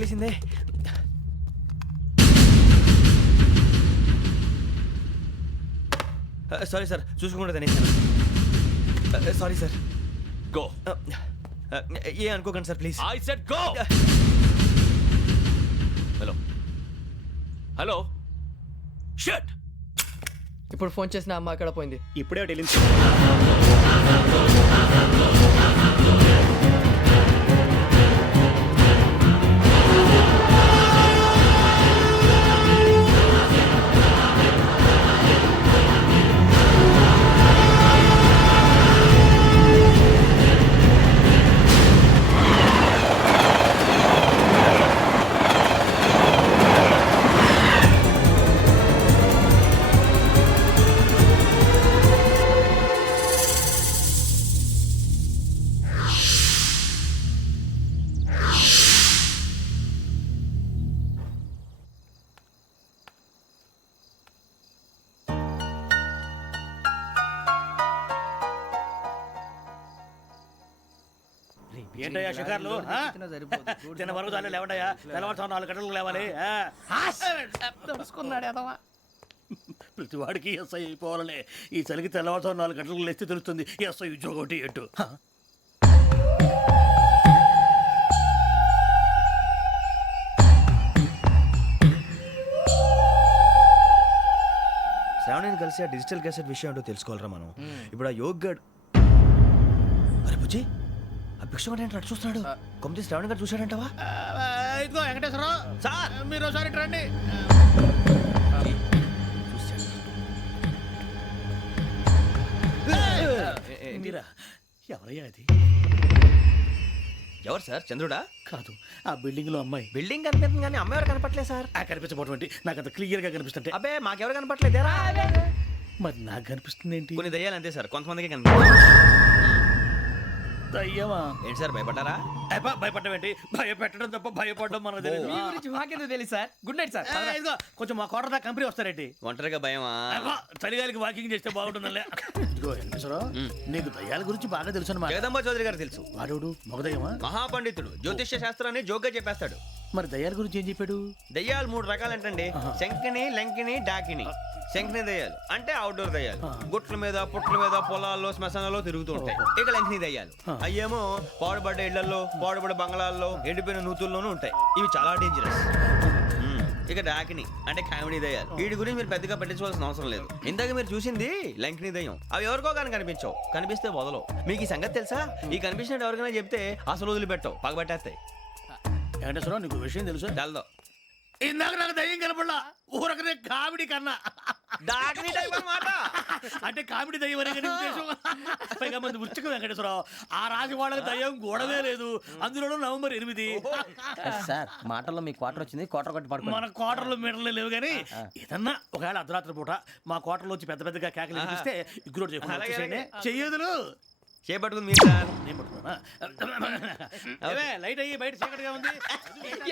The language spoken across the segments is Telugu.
తగిలిసిందే. సారీ సార్, చూసుకోకుండా తినేసాను. Sorry sir. గో. ఏ అనుకోకండి sir please. I said go. Hello hello shut. ఇప్పుడు ఫోన్ చేసిన అమ్మ అక్కడ పోయింది. ఇప్పుడే వెళ్ళింది. ఏంటయ్యా షికార్లు? తిన్న వరకు చాలు లేవండయ్యా. తెల్లవారుతో 4 గంటలకు లేవాలి. ప్రతి వాడికి ఎస్ఐ అయిపోవాలనే. ఈ చలికి తెల్లవారుతో 4 గంటలకు లేస్తే తెలుస్తుంది ఎస్ఐ ఉద్యోగం ఒకటి ఎటు. శ్రావణిని కలిసి ఆ డిజిటల్ క్యాసెట్ విషయం ఏంటో తెలుసుకోవాలరా మనం. ఇప్పుడు ఆ యోగ్ గడ్, అరే బుజ్జి, ఆ భిక్షకుడు ఏంటో అటు చూస్తున్నాడు. కొమ్మిది శ్రావణి గారు చూశాడంటావా? ఇదిగో వెంకటేశ్వరరావు సార్, మీరు ఒకసారి రండి. ఎవరయ్యా అది? ఎవరు సార్? చంద్రుడా? కాదు, ఆ బిల్డింగ్ లో అమ్మాయి. బిల్డింగ్ కనిపిస్తుంది కానీ అమ్మాయి ఎవరు కనపట్లేదు సార్. కనిపించబోటువంటి నాకు అంత క్లియర్ గా కనిపిస్తుంటే. అబ్బే మాకెవరు కనపట్లేదేరా? మరి నాకు కనిపిస్తుంది ఏంటి? కొన్ని దయ్యాలు అంతే సార్, కొంతమందికి కనిపిస్తుంది. దయ్యమా? ఏంటి సార్ భయపడ్డారా? భయపడడం ఏంటి? భయపెట్టడం తప్ప భయపడడం మనకు తెలియదు. మీ గురించి మాకెందుకు తెలుసు సార్? Good night sir. ఇదిగో కొంచెం మా కోట దాకా కంపెనీ వస్తారేంటి? ఒంటరిగా భయమా? చలిగాలికి వాకింగ్ చేస్తే బాగుంటుందిలే. ఇదిగో వెంకటేశ్వరరావు, నీకు దయ్యాల గురించి బాగా తెలుసు అన్నమాట. జగదంబ చౌదరి గారు తెలుసు. వాడు మగదయ్యమా? మహాపండితుడు, జ్యోతిష్య శాస్త్రాన్ని జోగ్గా చెప్పేస్తాడు. మరి దయ్యాల గురించి ఏం చెప్పాడు? దయ్యాలు 3 రకాలంటండి. శంకిని, లంకిని, డాకిని. శంకిని దయ్యాలు అంటే అవుట్డోర్ దయ్యాలు, గుట్ల మీద పుట్ల మీద పొలాల్లో శ్మశానాల్లో తిరుగుతూ ఉంటాయి. ఇక లంకిని దయ్యాలు అయ్యేమో పాడుబడ్డ ఇళ్లలో, పాడుబడ్డ బంగ్లాల్లో, ఎండిపోయిన నూతుల్లోనూ ఉంటాయి. ఇవి చాలా డేంజరస్. ఇక డాకిని అంటే కామెడీ దయ్యాలు. వీటి గురించి మీరు పెద్దగా పట్టించుకోవాల్సిన అవసరం లేదు. ఇందాక మీరు చూసింది లంకిని దయ్యం. అవి ఎవరికో కానీ కనిపించవు, కనిపిస్తే వదలవు. మీకు ఈ సంగతి తెలుసా? ఈ కనిపించినట్టు ఎవరికైనా చెప్తే అసలు వదిలిపెట్టవు, పగబట్టేస్తాయి. వెంకటేశ్వరరావు, నీకు విషయం తెలుసు? తెలదో. ఇందాక నాకు దయ్యం కనపడలా, ఊరకనే కామెడీ కన్నా. డాకిని టైప్ అన్నమాట. అంటే కామెడీ దయ్యం అనే ఉద్దేశం. పైగా మంది ఉచ్చక వెంకటేశ్వరరావు, ఆ రాజు వాళ్ళకి దయ్యం గొడవే లేదు. అందులోనూ నవంబర్ 8. సార్ మాటల్లో మీ క్వార్టర్ వచ్చింది, క్వార్టర్ కొట్టి పడుకో. మన క్వార్టర్లో మీటర్లు లేవు కానీ ఏదన్నా ఒకవేళ అర్ధరాత్రి పూట మా క్వార్టర్లో వచ్చి పెద్ద పెద్దగా కేకలు ఇస్తే ఇగ్గురు చెయ్యదులు చేపట్టుకుంది మీరు సార్. నేను పట్టుకున్నా. లైట్ అయ్యి బయట చీకటిగా ఉంది.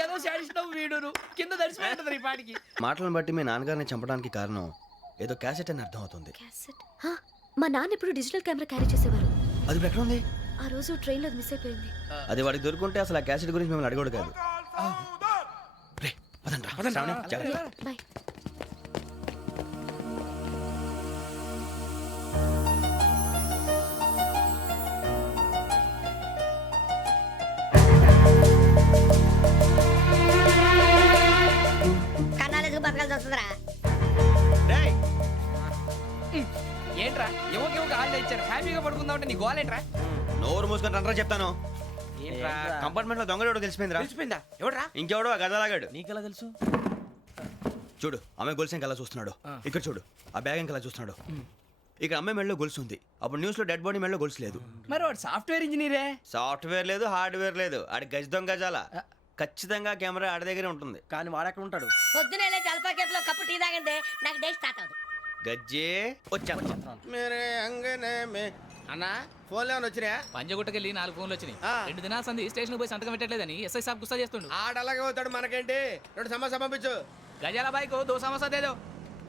ఏదో శాడిస్తావు వీడును కింద దర్శనం ఈ పాటికి. మాటలను బట్టి మీ నాన్నగారిని చంపడానికి కారణం ఏదో క్యాసెట్ అని అర్థం అవుతుంది. క్యాసెట్? మా నాన్న ఇప్పుడు డిజిటల్ కెమెరా క్యారీ చేసేవారు. అది ఇప్పుడు ఎక్కడ ఉంది? ఆ రోజు ట్రైన్ లో మిస్ అయిపోయింది. అది వాడికి దొరుకుంటే అసలు ఆ క్యాసెట్ గురించి మిమ్మల్ని అడగడు కాదు. రే, పదండ్రా. శ్రావణి, జాగ్రత్త. బాయ్. రేయ్, ఏంట్రా ఎవరికి హాలిడే ఇచ్చారు, హ్యాపీగా పడుకుందాం అంటే నీ గోల్ ఏంట్రా? నోరు మూసుకొని రండ్రా చెప్తాను. ఏంట్రా కంపార్ట్మెంట్ లో దొంగడు తెలిసిపోయిందిరా. తెలిసిపోయిందా? ఎవడ్రా? ఇంకెవడో ఆ గదలాగాడు. నీకెలా తెలుసు? చూడు, ఆమె గొలుసు ఇంకలా చూస్తున్నాడు. ఇక్కడ చూడు, ఆ బ్యాగ్ ఇంకలా చూస్తున్నాడు. ఇక్కడ అమ్మాయి మెడలో గొలుసు ఉంది. అప్పుడు న్యూస్ లో డెడ్ బాడీ మెడలో గొలుసు లేదు. మరి వాడు సాఫ్ట్వేర్ ఇంజనీరే. సాఫ్ట్వేర్ లేదు, హార్డ్వేర్ లేదు. ఆడి గజ దొంగ గజాల. ఖచ్చితంగా కెమెరా ఆడి దగ్గరే ఉంటుంది. కానీ వాడెక్కడ ఉంటాడు? పొద్దునే జలపా కేఫ్లో కప్పు టీ తాగండి, నాకు డే స్టార్ట్ అవుతుంది. గజ్జే వచ్చా. అన్నా ఫోన్లో వచ్చినా? పంజగుట్టకెళ్ళి 4 ఫోన్లు వచ్చినాయి. 2 దినాల సంది స్టేషన్ పోయి సంతకం పెట్టలేదని ఎస్ఐ సాబ్ గుస్తా చేస్తుండు. ఆడలాగే పోతాడు, మనకేంటి? 2 సమస్య పంపించు. గజాల బైక్ 2 సమస్య దేదో.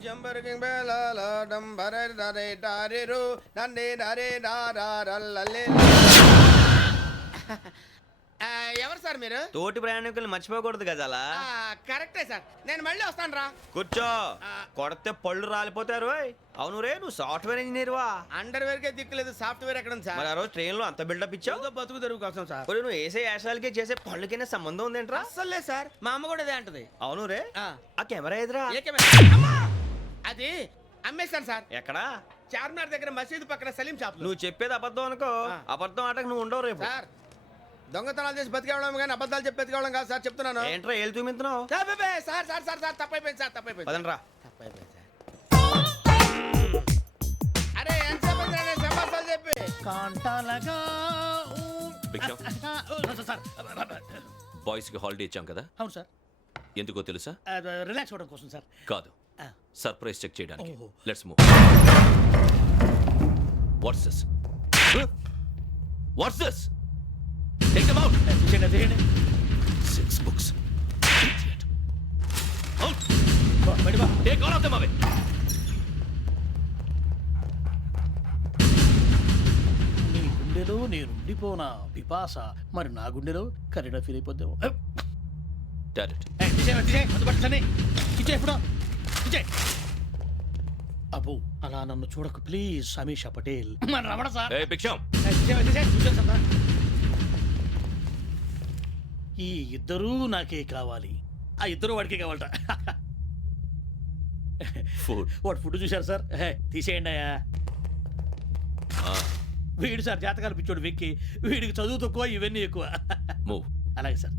జంబరకింగ్ బేలాల డంబరే డరే డారేరు నన్నే డరే డారారల్లలే. ఎవరు సార్ మీరు? తోటి ప్రయాణికుల్ని మర్చిపోకూడదు గజాల. కరెక్టే సార్, నేను మళ్ళీ వస్తాను రా. కూర్చో, కొడితే పళ్ళు రాలిపోతారు. అవును రే, నువ్వు సాఫ్ట్వేర్ ఇంజనీర్ వా? అండర్వేర్ కే దిక్కులేదు, సాఫ్ట్వేర్ ఎక్కడ ఉంది సార్? మరి ఆ రోజు ట్రైన్ లో అంత బిల్డప్ ఇచ్చావు. ఏదో బతుకు తెరువు కోసం సార్. ఒరేయ్, నువ్వు వేసే యాశాలకి చేసే పళ్ళకైనా సంబంధం ఉందేంట్రా? అస్సలు లేదు సార్, మా అమ్మ కూడా అదే అంటది. అవును రే, ఆ. ఆ కెమెరా ఎదురా ఏ కెమెరా? అమ్మా! అది అమ్మేశాను సార్. ఎక్కడా? చార్మినార్ దగ్గర మసీదు పక్కన సలీం షాప్ లో. నువ్వు చెప్పేది అబద్ధం అనుకో, ఆ. అబద్ధం ఆటకు నువ్వు ఉండవు రేపు. సార్, దొంగతనాలు చేసి బతికేవడం కానీ అబద్ధాలు చెప్పి బతికేవడం కాదు సార్, చెప్తున్నాను. ఏంట్రా ఏళ్ళు చూపించినావు? Sir sir sir sir sir తప్పైపోయింది సార్, తప్పైపోయింది. పదండ్రా. తప్పైపోయింది సార్. అరే ఎంతసేపు అయిందిరా నేను సమాసాలు చెప్పి? కాంటాలగా భిక్షం. సార్ బాయ్స్ కి హాలిడే ఇచ్చాం కదా, అవును సార్, ఎందుకో తెలుసా? రిలాక్స్ అవ్వడం కోసం సార్. కాదు, సర్ప్రైజ్ చెక్ చేయడానికి. ఓహో. Let's move. What's this? What's this? Take them out. తీసేయండి, తీసేయండి. 6 books. Idiot. Out. బయట బా. Take all of them away. నీ గుండెలో నేనుండిపోనా పిపాస, మరి నా గుండెలో కరీడా ఫీల్ అయిపోద్దాము. Direct. అబ్బో, అలా నన్ను చూడకు ప్లీజ్. సమీషా పటేల్ మన రమణ సార్. Hey, భిక్షం. ఈ ఇద్దరూ నాకే కావాలి, ఆ ఇద్దరు వాడికే కావాలట. Food. వాడు ఫుడ్ చూశారు సార్. తీసేయండి అయ్యా. వీడు సార్ జాతకాలు పిచ్చోడు వెక్కి, వీడికి చదువు తక్కువ, ఇవన్నీ ఎక్కువ. Move. అలాగే సార్.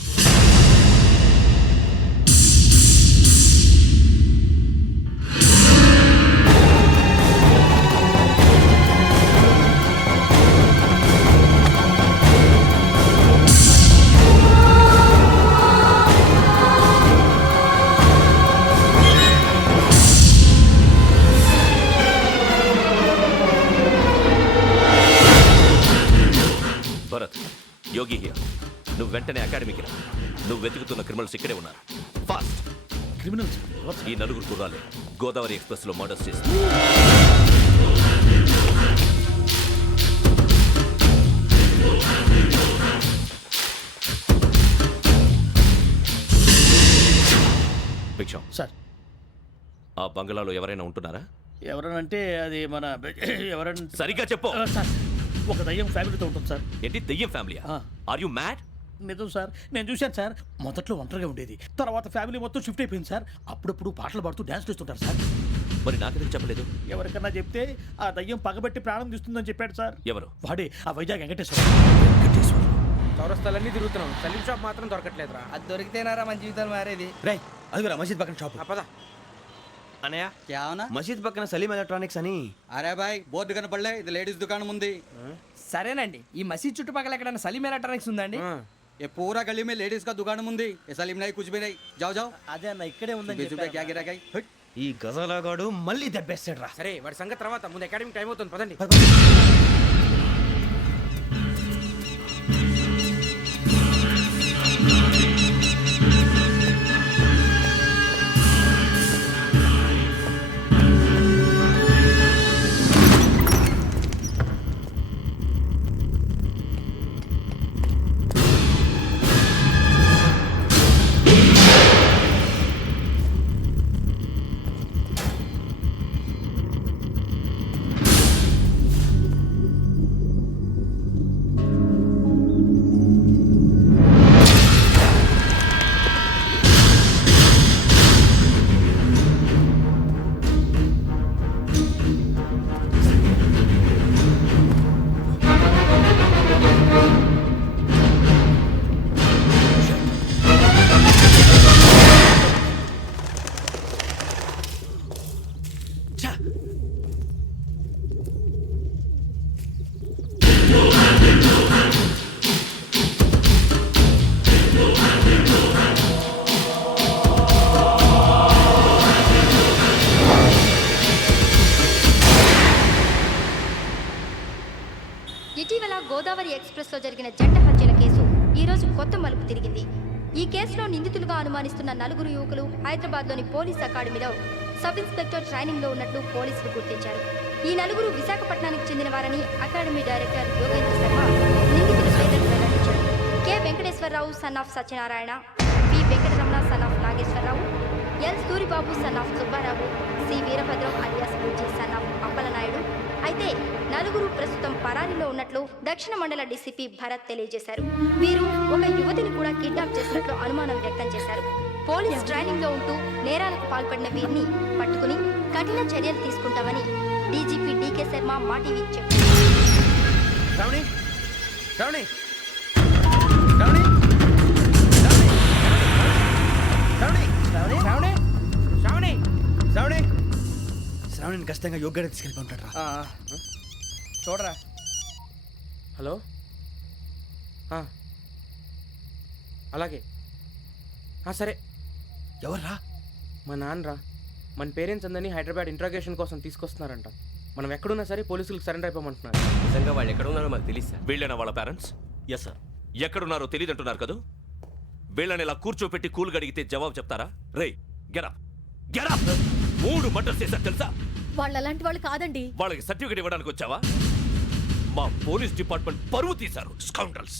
Bharat, Yogi here. నువ్వు వెంటనే అకాడమీకి రా. నువ్వు వెతుకుతున్న క్రిమినల్స్ ఇక్కడే ఉన్నారు. ఫాస్ట్. క్రిమినల్స్ ఈ నలుగురు కుర్రాలు గోదావరి ఎక్స్ప్రెస్ లో మర్డర్స్ చేసి భిక్షం, సార్. ఆ బంగ్లాలో ఎవరైనా ఉంటున్నారా? ఎవరనంటే అది మన ఎవరంటే సరిగ్గా చెప్పు. సార్, ఒక దయ్యం ఫ్యామిలీతో ఉంటుంది సార్. ఏంటి దెయ్యం ఫ్యామిలీయా? ఆ. Are you mad? నిజం సార్, నేను చూశాను సార్. మొదట్లో ఒంటరిగా ఉండేది, తర్వాత ఫ్యామిలీ మొత్తం షిఫ్ట్ అయిపోయింది సార్. అప్పుడప్పుడు పాటలు పాడుతూ డ్యాన్స్ చేస్తుంటారు సార్. మరి నాకెందుకు చెప్పలేదు? ఎవరికన్నా చెప్తే ఆ దయ్యం పగబెట్టి ప్రాణం తీస్తుందని చెప్పాడు సార్. ఎవరు? వాడే, ఆ వైజాగ్ వెంకటేశ్వర. చౌరస్తాలన్నీ తిరుగుతున్నాం, సలీం షాప్ మాత్రం దొరకట్లేదురా. అది దొరికితేనారా మన జీవితాలు మారేది. రే, అదిగురా మసీద్ పక్కన షాప్. పద. అనయ్య, क्या होना? మసీద్ పక్కన సలీం ఎలక్ట్రానిక్స్ అని. अरे भाई बोर्ड కనపడలే, ఇది లేడీస్ దుకాణం ఉంది. సరేనండి, ఈ మసీద్ చుట్టుపక్కల ఎక్కడైనా సలీం ఎలక్ట్రానిక్స్ ఉందండి? ये पूरा गली में लेडीज का दुकान मुंदी. ये सलीम नहीं कुछ भी नहीं. जाओ जाओ. అదే అన్న, ఇక్కడే बीस रुपए क्या गिरा गई? ఈ గజాలగాడు మళ్ళీ దెబ్బేస్తాడు రా. సరే, వాడి సంగతి తర్వాత, ముందు అకాడమిక్ టైం అవుతుంది, పదండి. ఇటీవల గోదావరి ఎక్స్ప్రెస్ లో జరిగిన జంట హత్యల కేసు ఈ రోజు కొత్త మలుపు తిరిగింది. ఈ కేసులో నిందితులుగా అనుమానిస్తున్న నలుగురు యువకులు హైదరాబాద్లోని పోలీస్ అకాడమీలో సబ్ ఇన్స్పెక్టర్ ట్రైనింగ్ లో ఉన్నట్లు పోలీసులు గుర్తించారు. ఈ నలుగురు విశాఖపట్నానికి చెందిన వారని అకాడమీ డైరెక్టర్ యోగేంద్ర శర్మ నిందితుల పేర్లను వెల్లడించారు. K Venkateswararao son of Satyanarayana, P Venkataramana son of Nageswararao, L Suribabu son of Subbarao, C Veerabhadram alias Bujji son of Appalanaidu. అయితే నలుగురు ప్రస్తుతం పరారీలో ఉన్నట్లు దక్షిణ మండల డీసీపీ భరత్ తెలియజేశారు. వీరు ఒక యువతిని కూడా కిడ్నాప్ చేసినట్లు అనుమానం వ్యక్తం చేశారు. పోలీస్ ట్రైనింగ్ లో ఉంటూ నేరాలకు పాల్పడిన వీరిని పట్టుకుని కఠిన చర్యలు తీసుకుంటామని డీజీపీ డీకే శర్మ మా టీవీకి చెప్పారు. శ్రావణి శ్రావణి శ్రావణి శ్రావణి శ్రావణి శ్రావణి శ్రావణి శ్రావణి శ్రావణిని ఖచ్చితంగా యోగ్యత తీసుకెళ్ళి ఉంటాడు రా. చూడరా. హలో అలాగే సరే. ఎవర్రా? మా నాన్నరా. మన పేరెంట్స్ అందరినీ హైదరాబాద్ ఇంట్రాగేషన్ కోసం తీసుకొస్తున్నారంట. మనం ఎక్కడున్నా సరే పోలీసులకు సరెండర్ అయిపోమంటున్నారు. నిజంగా వాళ్ళు ఎక్కడ ఉన్నారో మాకు తెలియదు సార్. వీళ్ళేనా వాళ్ళ పేరెంట్స్? Yes sir. ఎక్కడున్నారో తెలియదు అంటున్నారు కదా. వీళ్ళని ఇలా కూర్చోపెట్టి కూల్ గడిగితే జవాబు చెప్తారా? రేయ్ గెటప్ గెటప్. 3 మర్డర్స్ చేశారు తెలుసా? వాళ్ళు అలాంటి వాళ్ళు కాదండి. వాళ్ళకి సర్టిఫికేట్ ఇవ్వడానికి వచ్చావా? మా పోలీస్ డిపార్ట్మెంట్ పరువు తీశారు స్కౌండ్రల్స్.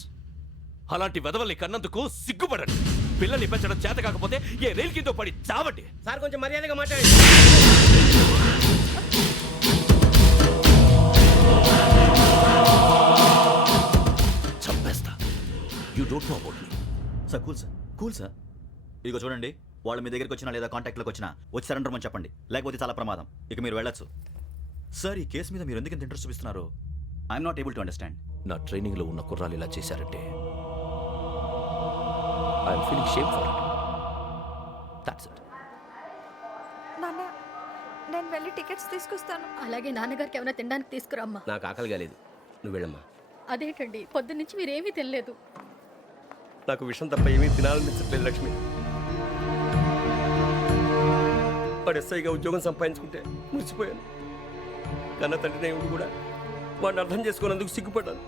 అలాంటి వెధవల్ని కన్నందుకు సిగ్గుపడండి. పిల్లల్ని పెంచడం చేత కాకపోతే ఏ రైలు కింద పడి చావండి. సార్ కొంచెం మర్యాదగా మాట్లాడండి. చంపేస్తా. You don't know about me. Sir cool sir. ఇదిగో చూడండి, వాళ్ళు మీ దగ్గరికి వచ్చినా లేదా కాంటాక్ట్లోకి వచ్చినా వచ్చి సరెండర్ అని చెప్పండి, లేకపోతే చాలా ప్రమాదం. ఇక మీరు వెళ్ళొచ్చు. సార్ ఈ కేసు మీద మీరు ఎందుకు ఇంత ఇంట్రెస్ట్ చూపిస్తున్నారు? I'm not able to understand. నా ట్రైనింగ్లో ఉన్న కుర్రాలు ఇలా చేశారంటే I'm feeling shame for it. That's it. నాన్న, నేను వెళ్ళి టికెట్స్ తీసుకొస్తాను. అలాగే నాన్నగారికి ఏమైనా తినడానికి తీసుకురామ్మా. నాకు ఆకలి కాలేదు, నువ్వు వెళ్ళమ్మా. అదేంటండి పొద్దున్నుంచి మీరేమీ తినలేదు. నాకు విషయం తప్ప ఏమీ తినాలనిపించట్లేదు లక్ష్మి. వాడు ఎస్ఐగా ఉద్యోగం సంపాదించుకుంటే మురిసిపోయాను. కన్న తండ్రినే ఉండి కూడా వాడిని అర్థం చేసుకున్నందుకు సిగ్గుపడ్డాను.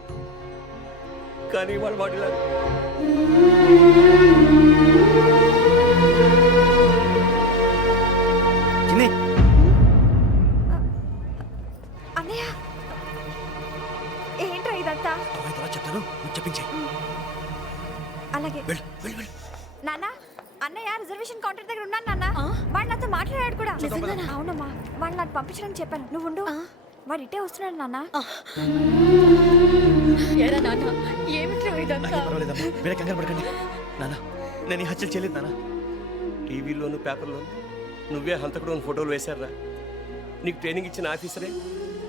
కానీ వాడిలా అన్నయ్య, ఏంట్రా ఇదంతా? చెప్తాను, చెప్పించే. అలాగే నాన్న, అన్నయ్య రిజర్వేషన్ కౌంటర్ దగ్గర ఉన్నాను నాన్న. వాడు నాతో మాట్లాడాడు కూడా. అవునమ్మా, వాడు నాకు పంపించడానికి చెప్పాను. నువ్వు ఉండు, వాడు ఇటే వస్తున్నాడు నాన్న. ఏరా నాన్న, ఏమిట్రా ఇదంతా? పర్వాలేదమ్మా, మీరే కంగారు పడకండి. నాన్న, నేను ఈ హత్యలు చేయలేదు నాన్న. టీవీలోను పేపర్లోను నువ్వే హంతకుడు ఫోటోలు వేశారా? నీకు ట్రైనింగ్ ఇచ్చిన ఆఫీసరే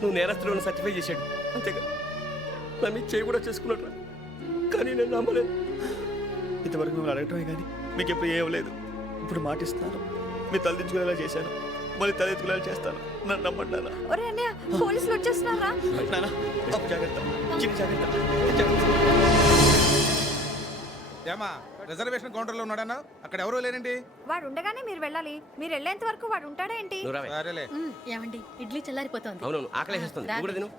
నువ్వు నేరస్తులను సర్టిఫై చేశాడు. అంతేగా నా మీద చేయి కూడా చేసుకున్నట్రా. కానీ నేను నమ్మలేదు. ఇంతవరకు మిమ్మల్ని అడగటమే కానీ మీకు ఎప్పుడు ఏమలేదు. ఇప్పుడు మాటిస్తాను, మీ తలదించుకునేలా చేశాను, మళ్ళీ తలెత్తుకునేలా చేస్తాను. నన్ను నమ్మండి నాన్న. ఒరే అన్నయ్య, పోలీసులు వచ్చేస్తున్నారా? నాన్న, జాగ్రత్త, చిన్న జాగ్రత్త. ఏమా రిజర్వేషన్ కౌంటర్ లో ఉన్నాడన్నా? అక్కడ ఎవరూ లేనండి. వాడు ఉండగానే మీరు వెళ్ళాలి. మీరు వెళ్ళేంత వరకు వాడు ఉంటాడా ఏంటి? నువ్వు రావే. సరేలే. ఏమండి, ఇడ్లీ చల్లారిపోతోంది. అవునవును, ఆకలి వేస్తుంది. నువ్వు కూడా తిను.